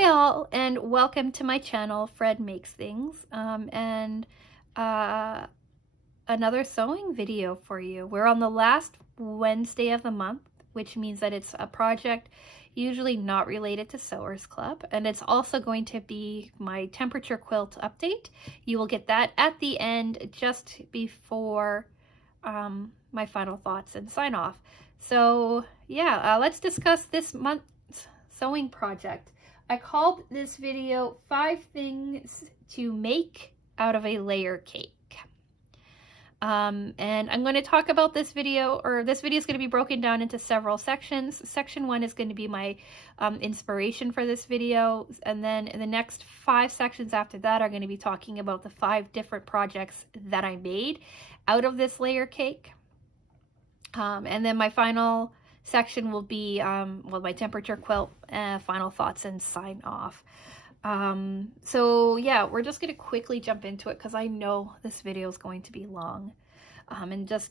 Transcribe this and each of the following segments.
Hi all, and welcome to my channel, Fred Makes Things, and another sewing video for you. We're on the last Wednesday of the month, which means that it's a project usually not related to Sewers Club, and it's also going to be my temperature quilt update. You will get that at the end, just before my final thoughts and sign off. So yeah, let's discuss this month's sewing project. I called this video 5 things to make out of a layer cake. And I'm going to talk about this video, or this video is going to be broken down into several sections. Section 1 is going to be my inspiration for this video, and then in the next 5 sections after that are going to be talking about the 5 different projects that I made out of this layer cake. And then my final section will be well, my temperature quilt, final thoughts, and sign off. So yeah, we're just going to quickly jump into it because I know this video is going to be long, and just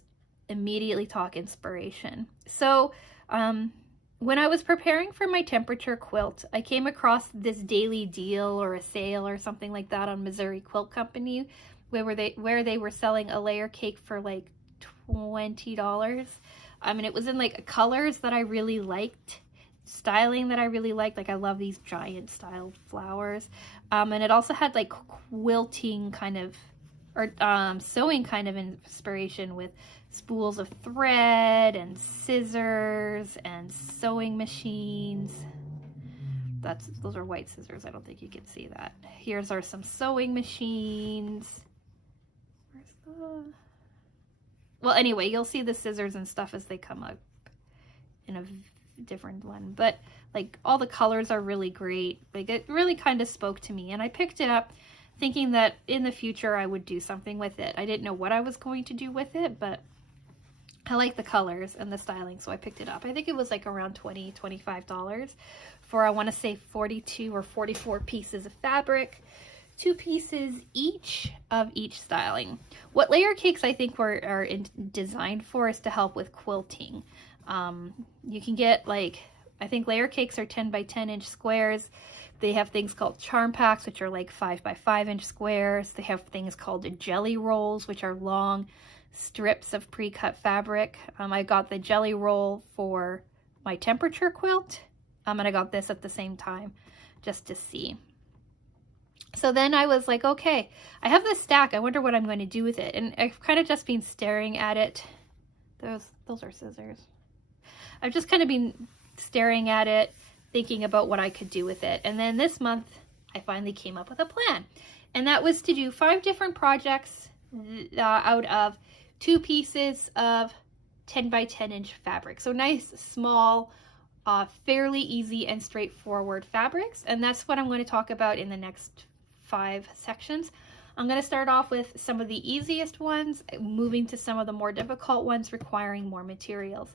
immediately talk inspiration. So when I was preparing for my temperature quilt, I came across this daily deal or a sale or something like that on Missouri Quilt Company, where they were selling a layer cake for like $20. And it was in like colors that I really liked, styling that I really liked. Like I love these giant styled flowers. And it also had like quilting kind of, or sewing kind of inspiration with spools of thread and scissors and sewing machines. Those are white scissors. I don't think you can see that. Here's some sewing machines. Where's the... Well, anyway, you'll see the scissors and stuff as they come up in a different one. But, like, all the colors are really great. Like, it really kind of spoke to me. And I picked it up thinking that in the future I would do something with it. I didn't know what I was going to do with it, but I like the colors and the styling, so I picked it up. I think it was like around $20, $25 for, I want to say, 42 or 44 pieces of fabric. 2 pieces each of each styling. What layer cakes I think are designed for is to help with quilting. You can get, like, I think layer cakes are 10 by 10 inch squares. They have things called charm packs, which are like 5 by 5 inch squares. They have things called jelly rolls, which are long strips of pre-cut fabric. I got the jelly roll for my temperature quilt, and I got this at the same time just to see. So then I was like, okay, I have this stack. I wonder what I'm going to do with it. And I've kind of just been staring at it. Those are scissors. I've just kind of been staring at it, thinking about what I could do with it. And then this month, I finally came up with a plan. And that was to do 5 different projects out of 2 pieces of 10 by 10 inch fabric. So nice, small, fairly easy and straightforward fabrics. And that's what I'm going to talk about in the next 5 sections. I'm going to start off with some of the easiest ones, moving to some of the more difficult ones requiring more materials.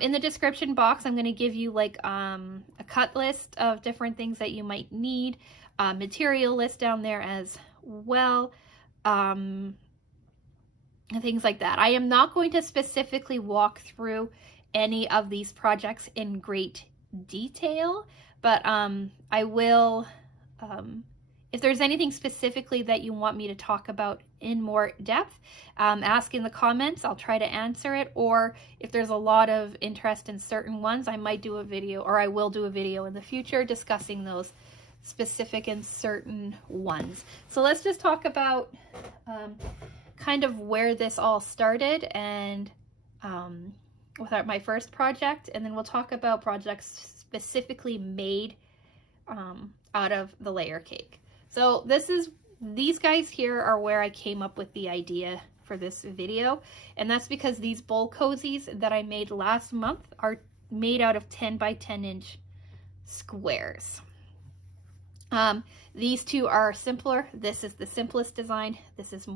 In the description box, I'm going to give you like a cut list of different things that you might need, material list down there as well, and things like that. I am not going to specifically walk through any of these projects in great detail, but I will, if there's anything specifically that you want me to talk about in more depth, ask in the comments. I'll try to answer it. Or if there's a lot of interest in certain ones, I might do a video, or I will do a video in the future discussing those specific and certain ones. So let's just talk about kind of where this all started, and with my first project, and then we'll talk about projects specifically made out of the layer cake. So these guys here are where I came up with the idea for this video, and that's because these bowl cozies that I made last month are made out of 10 by 10 inch squares. These 2 are simpler. This is the simplest design. This is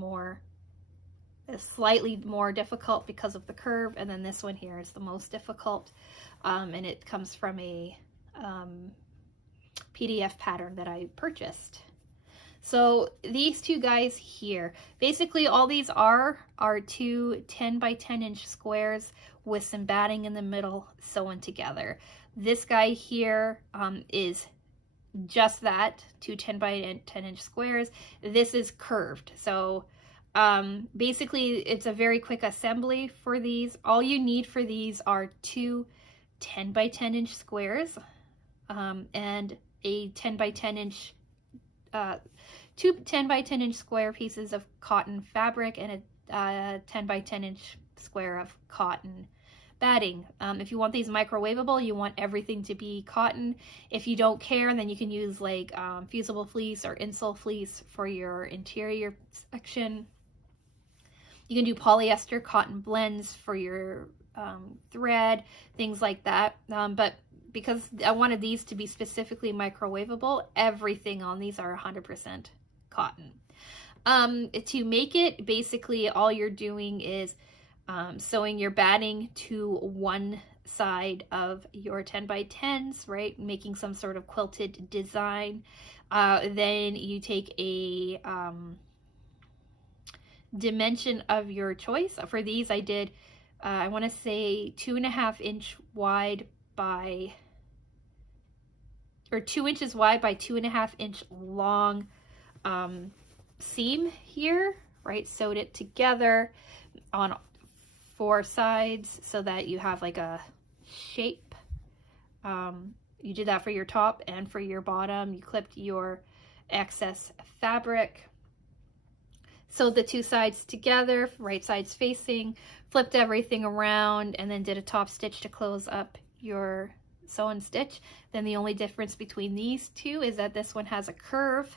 slightly more difficult because of the curve, and then this one here is the most difficult, and it comes from a PDF pattern that I purchased. So these 2 guys here, basically all these are 2 10 by 10 inch squares with some batting in the middle sewn together. This guy here is just that, two 10 by 10 inch squares. This is curved. So basically it's a very quick assembly for these. All you need for these are two 10 by 10 inch squares and a 10 by 10 inch two 10 by 10 inch square pieces of cotton fabric and a 10 by 10 inch square of cotton batting. If you want these microwavable, you want everything to be cotton. If you don't care, then you can use like fusible fleece or insul fleece for your interior section. You can do polyester cotton blends for your thread, things like that. But because I wanted these to be specifically microwavable, everything on these are 100% cotton. To make it, basically all you're doing is sewing your batting to one side of your 10 by 10s, right? Making some sort of quilted design. Then you take a dimension of your choice. For these I did, I want to say 2.5 inch wide by, or 2 inches wide by 2.5 inch long seam here, right? Sewed it together on 4 sides so that you have like a shape. You did that for your top and for your bottom. You clipped your excess fabric, sewed the 2 sides together, right sides facing, flipped everything around, and then did a top stitch to close up your sew and stitch. Then the only difference between these two is that this one has a curve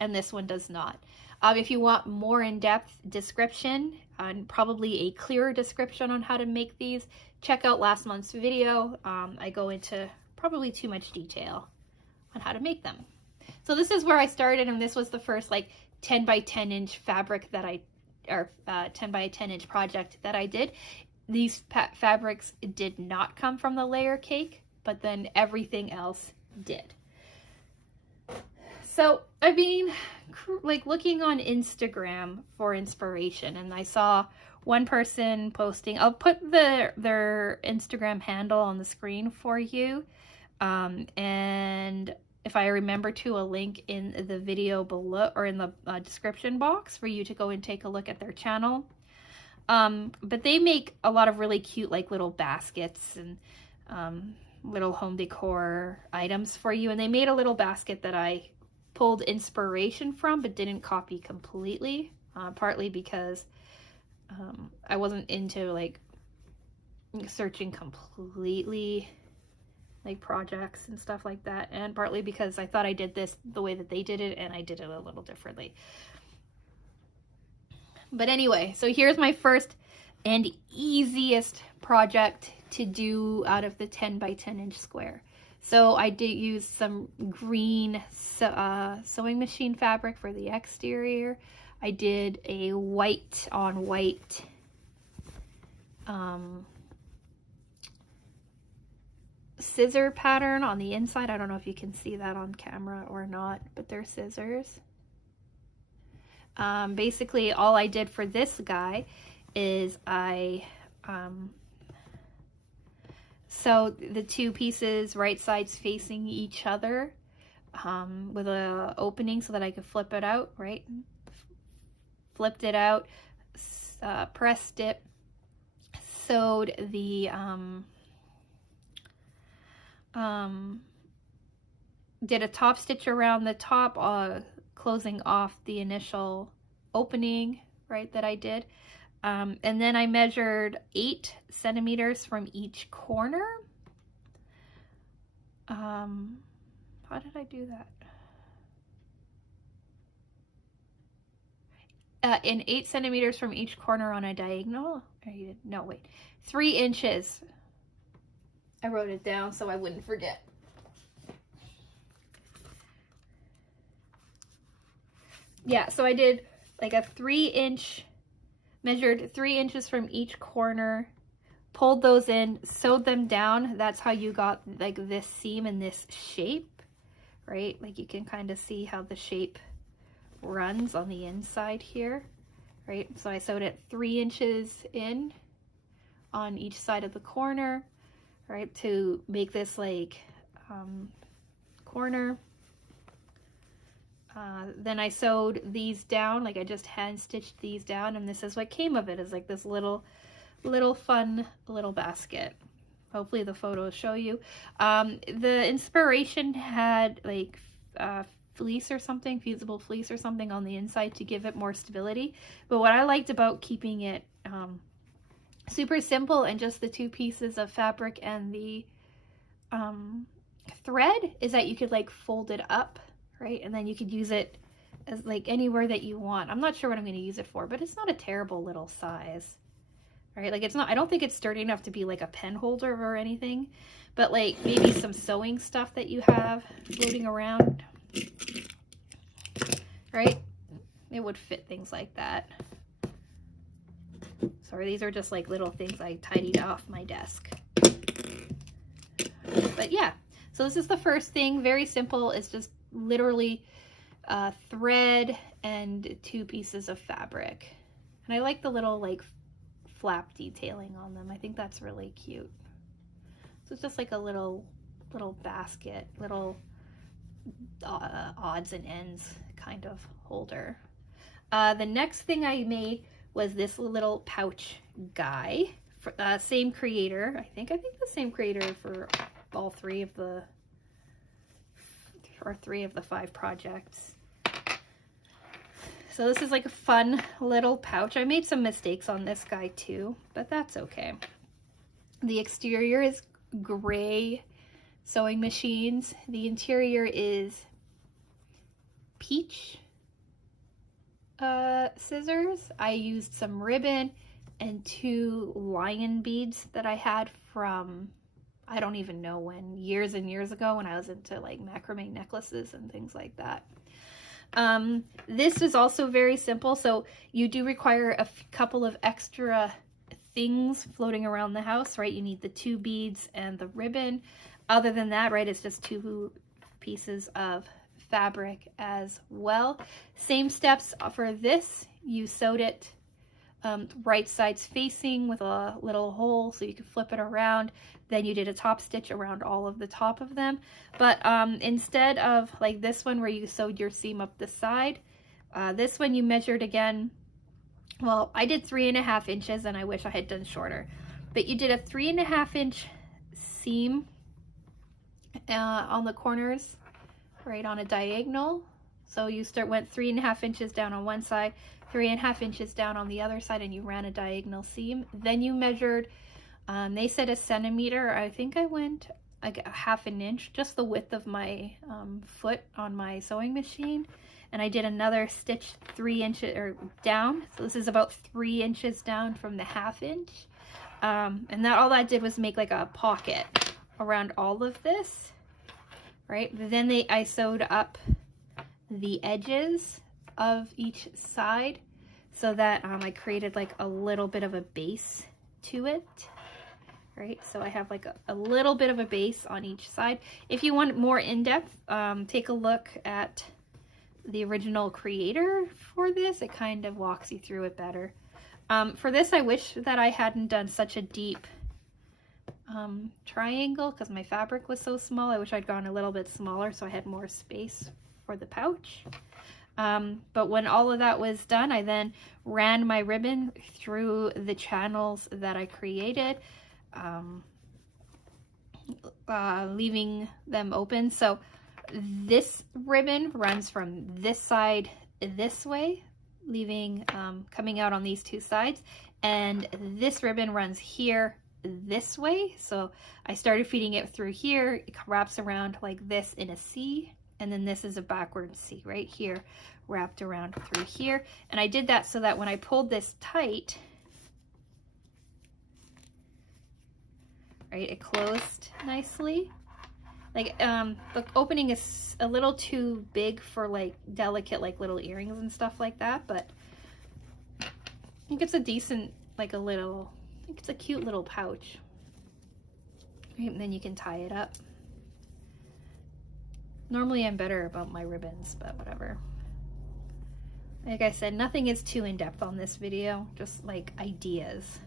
and this one does not. If you want more in-depth description and probably a clearer description on how to make these, check out last month's video. I go into probably too much detail on how to make them. So this is where I started, and this was the first like 10 by 10 inch fabric that I, or 10 by 10 inch project that I did. These fabrics did not come from the layer cake, but then everything else did. So I've been like looking on Instagram for inspiration, and I saw one person posting. I'll put their Instagram handle on the screen for you, and if I remember to, a link in the video below or in the description box for you to go and take a look at their channel. But they make a lot of really cute like little baskets and little home decor items for you, and they made a little basket that I pulled inspiration from but didn't copy completely, partly because I wasn't into like searching completely like projects and stuff like that, and partly because I thought I did this the way that they did it and I did it a little differently. But anyway, so here's my first and easiest project to do out of the 10 by 10 inch square. So I did use some green sewing machine fabric for the exterior. I did a white on white scissor pattern on the inside. I don't know if you can see that on camera or not, but they're scissors. Basically all I did for this guy is I sewed the 2 pieces right sides facing each other with a opening so that I could flip it out, right? Flipped it out, pressed it, sewed the did a top stitch around the top, closing off the initial opening, right, that I did. And then I measured 8 centimeters from each corner. How did I do that? In 8 centimeters from each corner on a diagonal. No, wait. 3 inches. I wrote it down so I wouldn't forget. Yeah, so I did like a 3-inch, measured 3 inches from each corner, pulled those in, sewed them down. That's how you got like this seam and this shape, right? Like you can kind of see how the shape runs on the inside here, right? So I sewed it 3 inches in on each side of the corner, right, to make this like corner. Then I sewed these down, like I just hand stitched these down, and this is what came of it, is like this little fun little basket. Hopefully the photos show you. The inspiration had like fleece or something, fusible fleece or something on the inside to give it more stability. But what I liked about keeping it super simple and just the two pieces of fabric and the thread is that you could like fold it up, right? And then you could use it as like anywhere that you want. I'm not sure what I'm going to use it for, but it's not a terrible little size, right? Like it's not, I don't think it's sturdy enough to be like a pen holder or anything, but like maybe some sewing stuff that you have floating around, right? It would fit things like that. Sorry, these are just like little things I tidied off my desk. But yeah, so this is the first thing, very simple. It's just literally thread and two pieces of fabric. And I like the little like flap detailing on them. I think that's really cute. So it's just like a little basket, little odds and ends kind of holder. The next thing I made was this little pouch guy. Same creator, I think the same creator for all three of the 5 projects. So this is like a fun little pouch. I made some mistakes on this guy too, but that's okay. The exterior is gray sewing machines. The interior is peach scissors. I used some ribbon and 2 lion beads that I had from, I don't even know when, years and years ago when I was into like macrame necklaces and things like that. This is also very simple, so you do require a couple of extra things floating around the house, right? You need the 2 beads and the ribbon. Other than that, right, it's just 2 pieces of fabric as well. Same steps for this. You sewed it right sides facing with a little hole so you can flip it around. Then you did a top stitch around all of the top of them. But instead of like this one where you sewed your seam up the side, this one you measured again. Well, I did 3.5 inches and I wish I had done shorter, but you did a 3.5 inch seam on the corners, right on a diagonal. So you went 3.5 inches down on one side, 3.5 inches down on the other side, and you ran a diagonal seam. Then you measured, they said a centimeter. I think I went like a 1/2 inch, just the width of my foot on my sewing machine. And I did another stitch 3 inches or down. So this is about 3 inches down from the 1/2 inch. And all that did was make like a pocket around all of this, right? Then I sewed up the edges of each side so that I created like a little bit of a base to it, right? So I have like a little bit of a base on each side. If you want more in-depth, take a look at the original creator for this. It kind of walks you through it better. For this, I wish that I hadn't done such a deep triangle because my fabric was so small. I wish I'd gone a little bit smaller so I had more space for the pouch. But when all of that was done, I then ran my ribbon through the channels that I created, leaving them open. So this ribbon runs from this side this way, leaving coming out on these 2 sides, and this ribbon runs here this way. So I started feeding it through here. It wraps around like this in a C, and then this is a backward C right here, wrapped around through here. And I did that so that when I pulled this tight, right, it closed nicely. Like the opening is a little too big for like delicate like little earrings and stuff like that, but I think it's a decent, like a little, I think it's a cute little pouch. Right, and then you can tie it up. Normally I'm better about my ribbons, but whatever. Like I said, nothing is too in-depth on this video, just like ideas.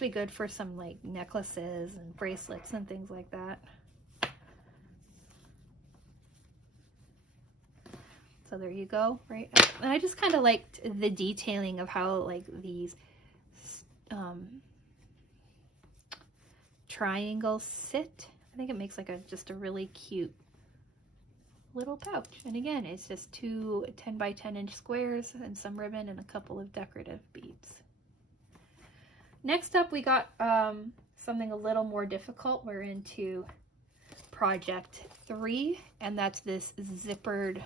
actually good for some like necklaces and bracelets and things like that. So there you go, right? And I just kind of liked the detailing of how like these triangles sit. I think it makes like just a really cute little pouch. And again, it's just two 10 by 10 inch squares and some ribbon and a couple of decorative beads. Next up, we got something a little more difficult. We're into project 3, and that's this zippered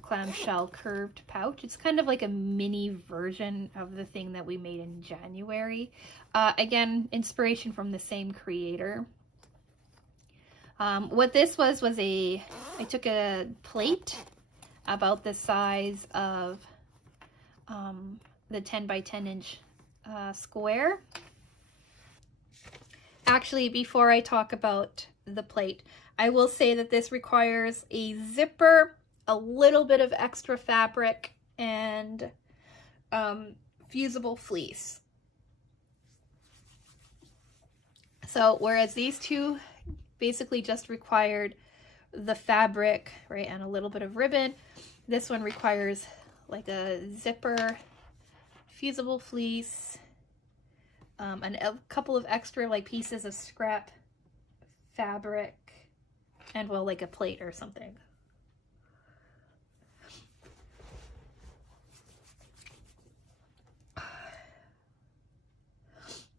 clamshell curved pouch. It's kind of like a mini version of the thing that we made in January. Again, inspiration from the same creator. What this was I took a plate about the size of the 10 by 10 inch square. Actually, before I talk about the plate, I will say that this requires a zipper, a little bit of extra fabric, and fusible fleece. So whereas these two basically just required the fabric, right, and a little bit of ribbon, this one requires like a zipper, fusible fleece, and a couple of extra like pieces of scrap fabric, and well, like a plate or something.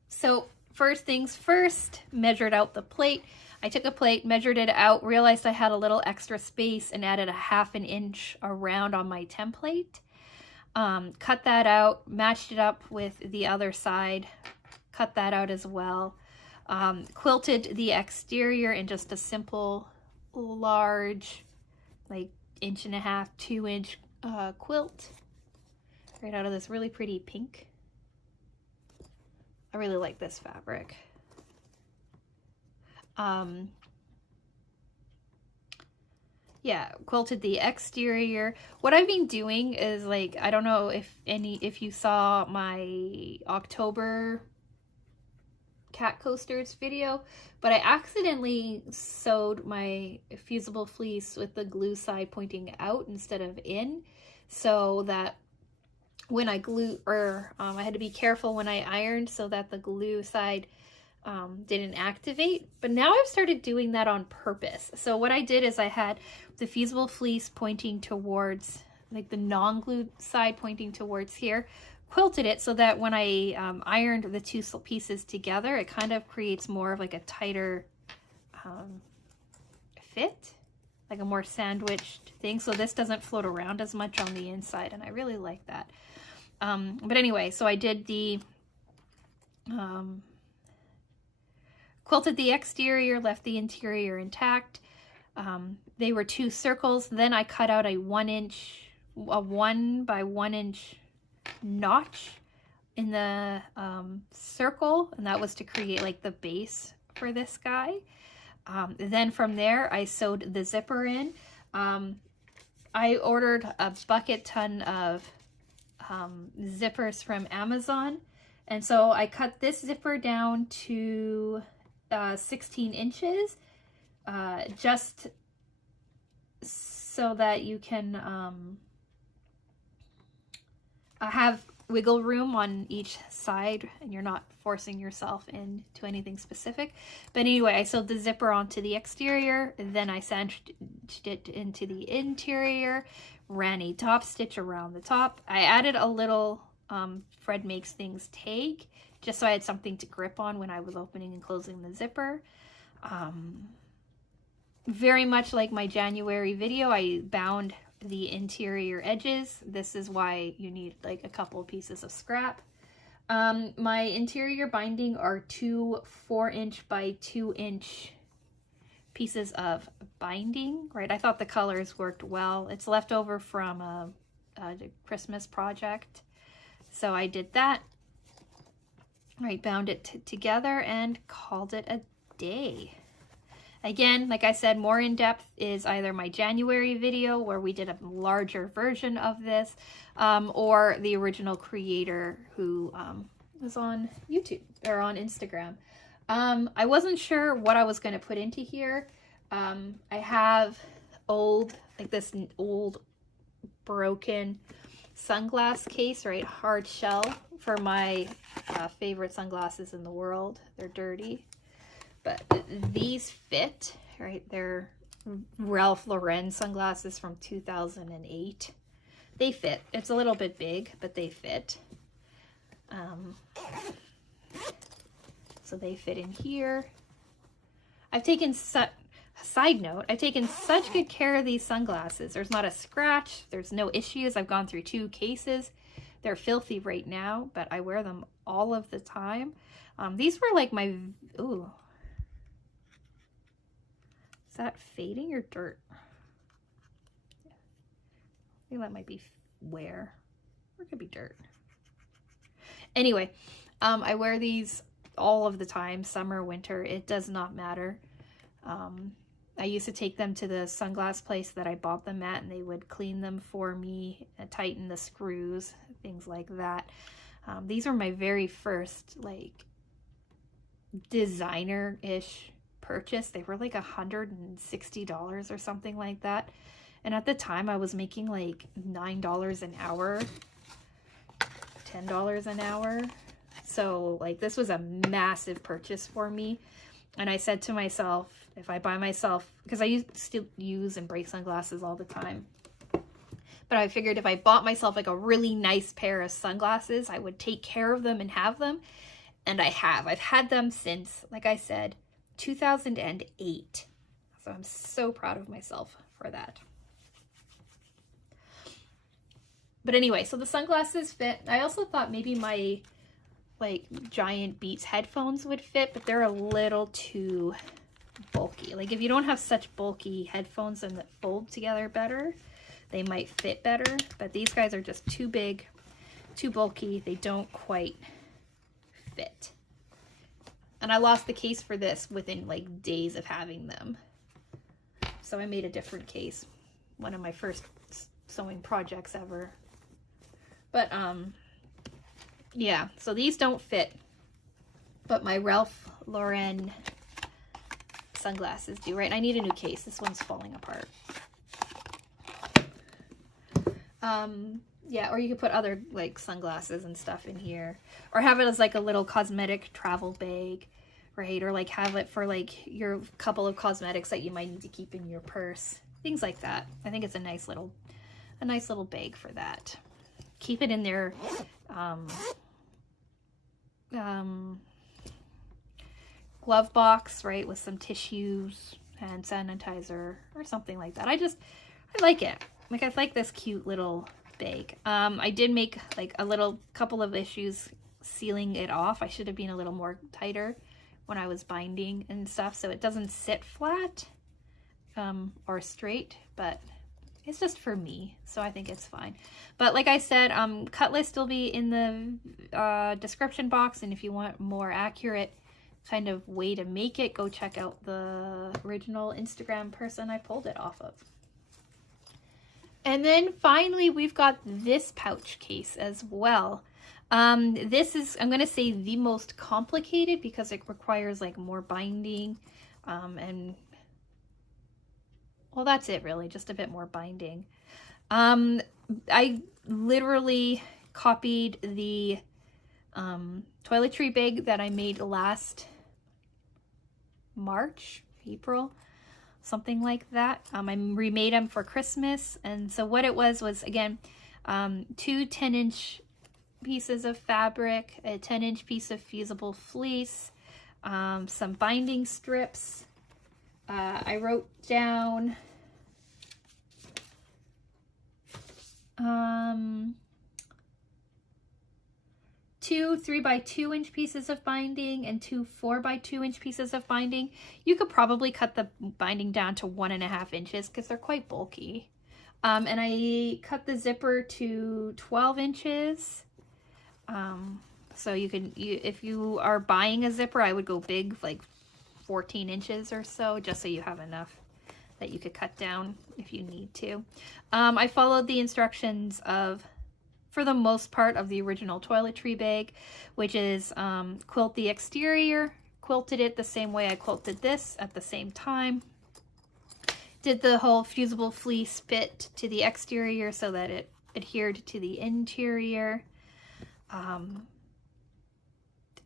So first things first, measured out the plate. I took a plate, measured it out, realized I had a little extra space, and added a 1/2 inch around on my template. Cut that out, matched it up with the other side, cut that out as well. Quilted the exterior in just a simple, large, like 1.5 to 2 inch quilt, right out of this really pretty pink. I really like this fabric. Yeah, quilted the exterior. What I've been doing is like, I don't know if you saw my October cat coasters video, but I accidentally sewed my fusible fleece with the glue side pointing out instead of in, so that when I I had to be careful when I ironed so that the glue side didn't activate. But now I've started doing that on purpose. So what I did is I had the fusible fleece pointing towards, like the non-glued side pointing towards here, quilted it so that when I ironed the two pieces together, it kind of creates more of like a tighter fit, like a more sandwiched thing. So this doesn't float around as much on the inside, and I really like that. But anyway, so I did the quilted the exterior, left the interior intact. They were 2 circles. Then I cut out a 1 by 1 inch notch in the circle, and that was to create like the base for this guy. Then from there, I sewed the zipper in. I ordered a bucket ton of zippers from Amazon, and so I cut this zipper down to 16 inches, just so that you can have wiggle room on each side and you're not forcing yourself into anything specific. But anyway, I sewed the zipper onto the exterior, and then I sandwiched it into the interior, ran a top stitch around the top. I added a little Fred Makes Things tag, just so I had something to grip on when I was opening and closing the zipper. Very much like my January video, I bound the interior edges. This is why you need like a couple pieces of scrap. My interior binding are 2 4-inch by 2-inch pieces of binding, right? I thought the colors worked well. It's left over from a Christmas project, so I did that. Right, bound it together and called it a day. Again, like I said, more in depth is either my January video where we did a larger version of this, or the original creator who was on YouTube or on Instagram. I wasn't sure what I was going to put into here. I have this old broken sunglass case, right? Hard shell for my favorite sunglasses in the world. They're dirty, but these fit, right? They're Ralph Lauren sunglasses from 2008. They fit. It's a little bit big, but they fit. So they fit in here. I've taken side note, I've taken such good care of these sunglasses. There's not a scratch. There's no issues. I've gone through 2 cases. They're filthy right now, but I wear them all of the time. These were like my, ooh. Is that fading or dirt? I think that might be wear. Or it could be dirt. Anyway, I wear these all of the time, summer, winter, it does not matter. I used to take them to the sunglass place that I bought them at, and they would clean them for me, tighten the screws, things like that. These are my very first, like, designer-ish purchase. They were like $160 or something like that. And at the time, I was making like $9 an hour, $10 an hour. So, like, this was a massive purchase for me. And I said to myself, if I buy myself, because I still use and break sunglasses all the time, but I figured if I bought myself like a really nice pair of sunglasses, I would take care of them and have them. And I have. I've had them since, like I said, 2008. So I'm so proud of myself for that. But anyway, so the sunglasses fit. I also thought maybe my like giant Beats headphones would fit, but they're a little too bulky. Like if you don't have such bulky headphones and that fold together better, they might fit better, but these guys are just too big, too bulky. They don't quite fit. And I lost the case for this within like days of having them. So I made a different case. One of my first sewing projects ever. But yeah, so these don't fit, but my Ralph Lauren sunglasses do, right? I need a new case. This one's falling apart. Yeah, or you could put other like sunglasses and stuff in here, or have it as like a little cosmetic travel bag, right? Or like have it for like your couple of cosmetics that you might need to keep in your purse, things like that. I think it's a nice little bag for that. Keep it in there. Glove box, right, with some tissues and sanitizer or something like that. I like it. Like, I like this cute little bag. I did make like a little couple of issues sealing it off. I should have been a little more tighter when I was binding and stuff, so it doesn't sit flat or straight, but it's just for me, so I think it's fine. But like I said, cut list will be in the description box, and if you want more accurate kind of way to make it, go check out the original Instagram person I pulled it off of. And then finally, we've got this pouch case as well. This is, I'm going to say, the most complicated because it requires like more binding and well, that's it really, just a bit more binding. I literally copied the toiletry bag that I made last March, April, something like that. I remade them for Christmas, and so what it was again, 2 10-inch pieces of fabric, a 10-inch piece of fusible fleece, some binding strips. I wrote down 2 3x2 inch pieces of binding and 2 4x2 inch pieces of binding. You could probably cut the binding down to 1.5 inches because they're quite bulky. And I cut the zipper to 12 inches. So you can, if you are buying a zipper, I would go big, like 14 inches or so, just so you have enough that you could cut down if you need to. I followed the instructions of for the most part, of the original Toiletry Bag, which is quilt the exterior, quilted it the same way I quilted this at the same time. Did the whole fusible fleece fit to the exterior so that it adhered to the interior.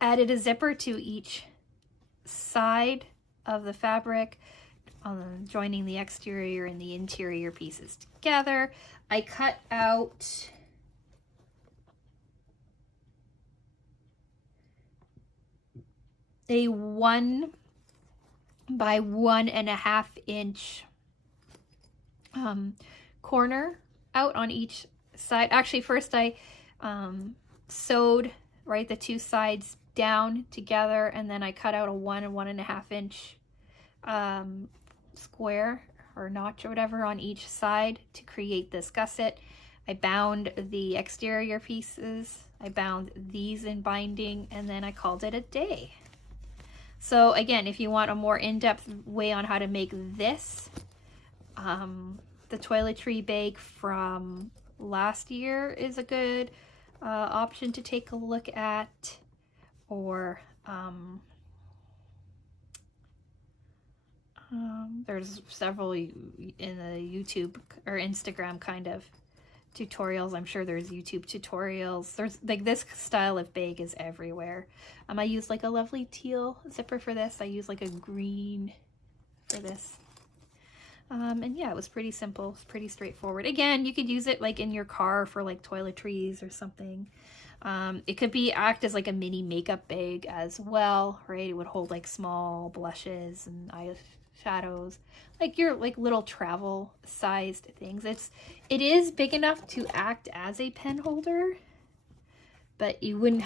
Added a zipper to each side of the fabric, joining the exterior and the interior pieces together. I cut out a 1 by 1.5 inch corner out on each side. Actually, first I sewed the two sides down together, and then I cut out a 1 and 1.5 inch square or notch or whatever on each side to create this gusset. I bound the exterior pieces, I bound these in binding, and then I called it a day. So again, if you want a more in-depth way on how to make this, the Toiletry Bag from last year is a good option to take a look at, or there's several in the YouTube or Instagram kind of tutorials. I'm sure there's YouTube tutorials. There's like this style of bag is everywhere. I use like a lovely teal zipper for this. I use like a green for this. And yeah, it was pretty simple. It's pretty straightforward. Again, you could use it like in your car for like toiletries or something. It could act as like a mini makeup bag as well, right? It would hold like small blushes and eyeshadows, like your like little travel sized things. It is big enough to act as a pen holder, but you wouldn't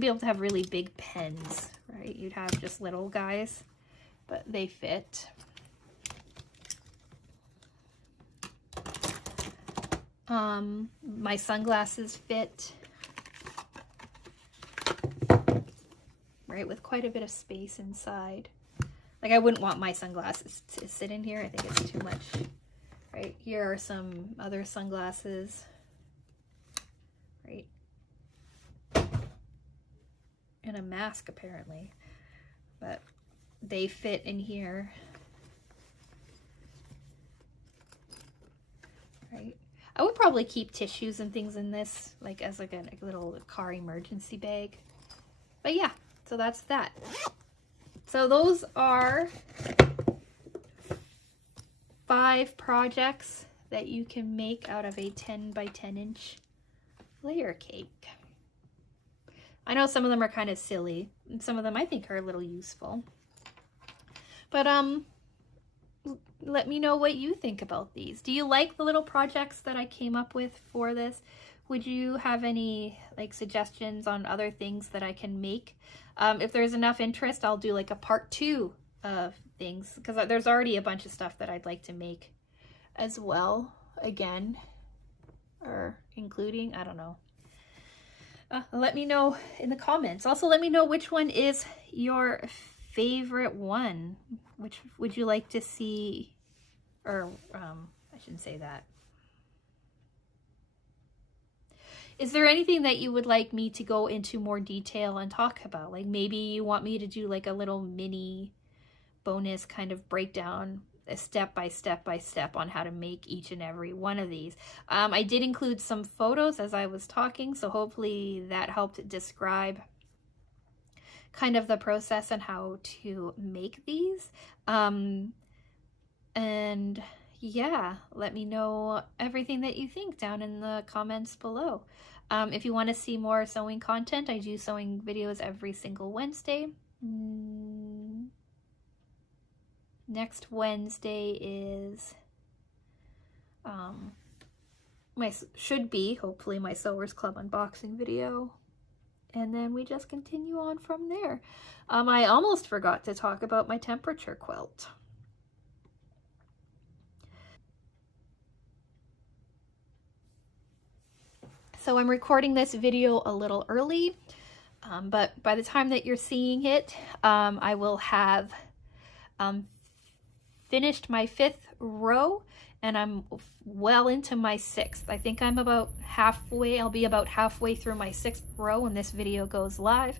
be able to have really big pens, right? You'd have just little guys, but they fit. My sunglasses fit, right, with quite a bit of space inside. Like, I wouldn't want my sunglasses to sit in here. I think it's too much, right? Here are some other sunglasses, right? And a mask, apparently, but they fit in here, right? I would probably keep tissues and things in this, like as like a little car emergency bag. But yeah, so that's that. So those are 5 projects that you can make out of a 10 by 10 inch layer cake. I know some of them are kind of silly, and some of them I think are a little useful. But let me know what you think about these. Do you like the little projects that I came up with for this? Would you have any like suggestions on other things that I can make? If there's enough interest, I'll do like a part 2 of things, because there's already a bunch of stuff that I'd like to make as well, again, or including, I don't know. Let me know in the comments. Also, let me know which one is your favorite one. Which would you like to see, or I shouldn't say that. Is there anything that you would like me to go into more detail and talk about? Like maybe you want me to do like a little mini bonus kind of breakdown, a step by step on how to make each and every one of these. I did include some photos as I was talking, so hopefully that helped describe kind of the process and how to make these. And yeah, let me know everything that you think down in the comments below. If you want to see more sewing content, I do sewing videos every single Wednesday. Next Wednesday is hopefully my Sewers Club unboxing video. And then we just continue on from there. I almost forgot to talk about my temperature quilt. So I'm recording this video a little early, but by the time that you're seeing it, I will have finished my 5th row and I'm well into my 6th. I think I'm about halfway. I'll be about halfway through my 6th row when this video goes live.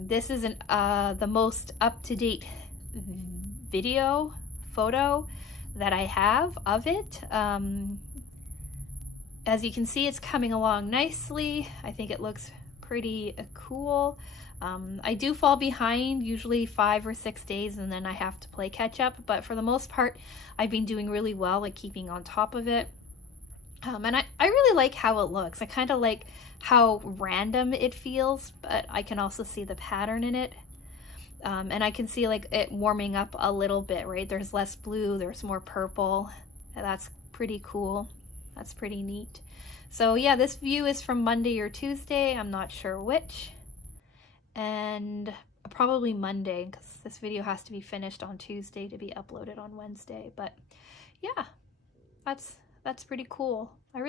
This isn't the most up-to-date photo that I have of it. As you can see, it's coming along nicely. I think it looks pretty cool. I do fall behind usually 5 or 6 days, and then I have to play catch up, but for the most part I've been doing really well, like keeping on top of it. And I really like how it looks. I kind of like how random it feels, but I can also see the pattern in it. And I can see like it warming up a little bit, right? There's less blue, there's more purple. That's pretty cool. That's pretty neat. So yeah, this view is from Monday or Tuesday. I'm not sure which. And probably Monday, because this video has to be finished on Tuesday to be uploaded on Wednesday. But yeah, that's pretty cool. I'm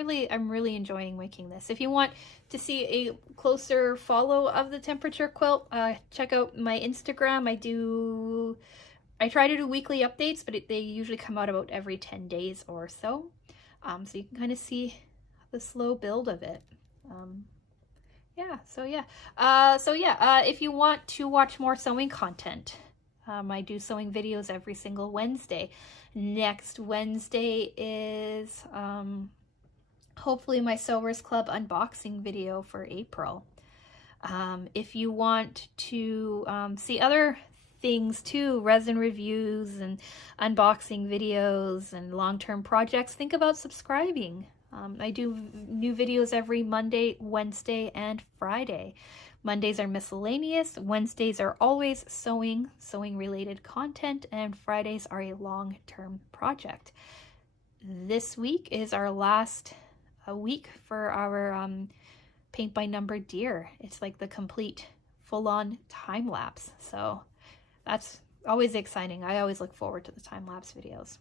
really enjoying making this. If you want to see a closer follow of the temperature quilt, check out my Instagram. I try to do weekly updates, but they usually come out about every 10 days or so. So you can kind of see the slow build of it. If you want to watch more sewing content, I do sewing videos every single Wednesday. Next Wednesday is hopefully my Sewers Club unboxing video for April. If you want to see other things too, resin reviews and unboxing videos and long-term projects, think about subscribing. I do new videos every Monday, Wednesday, and Friday. Mondays are miscellaneous, Wednesdays are always sewing related content, and Fridays are a long-term project. This week is our last week for our paint by number deer. It's like the complete full-on time lapse. So that's always exciting. I always look forward to the time lapse videos.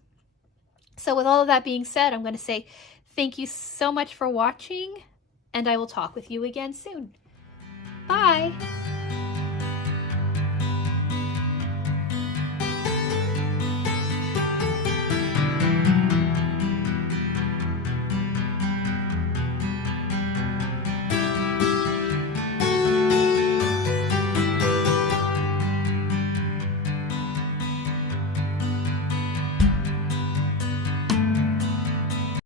So with all of that being said, I'm going to say thank you so much for watching, and I will talk with you again soon. Bye!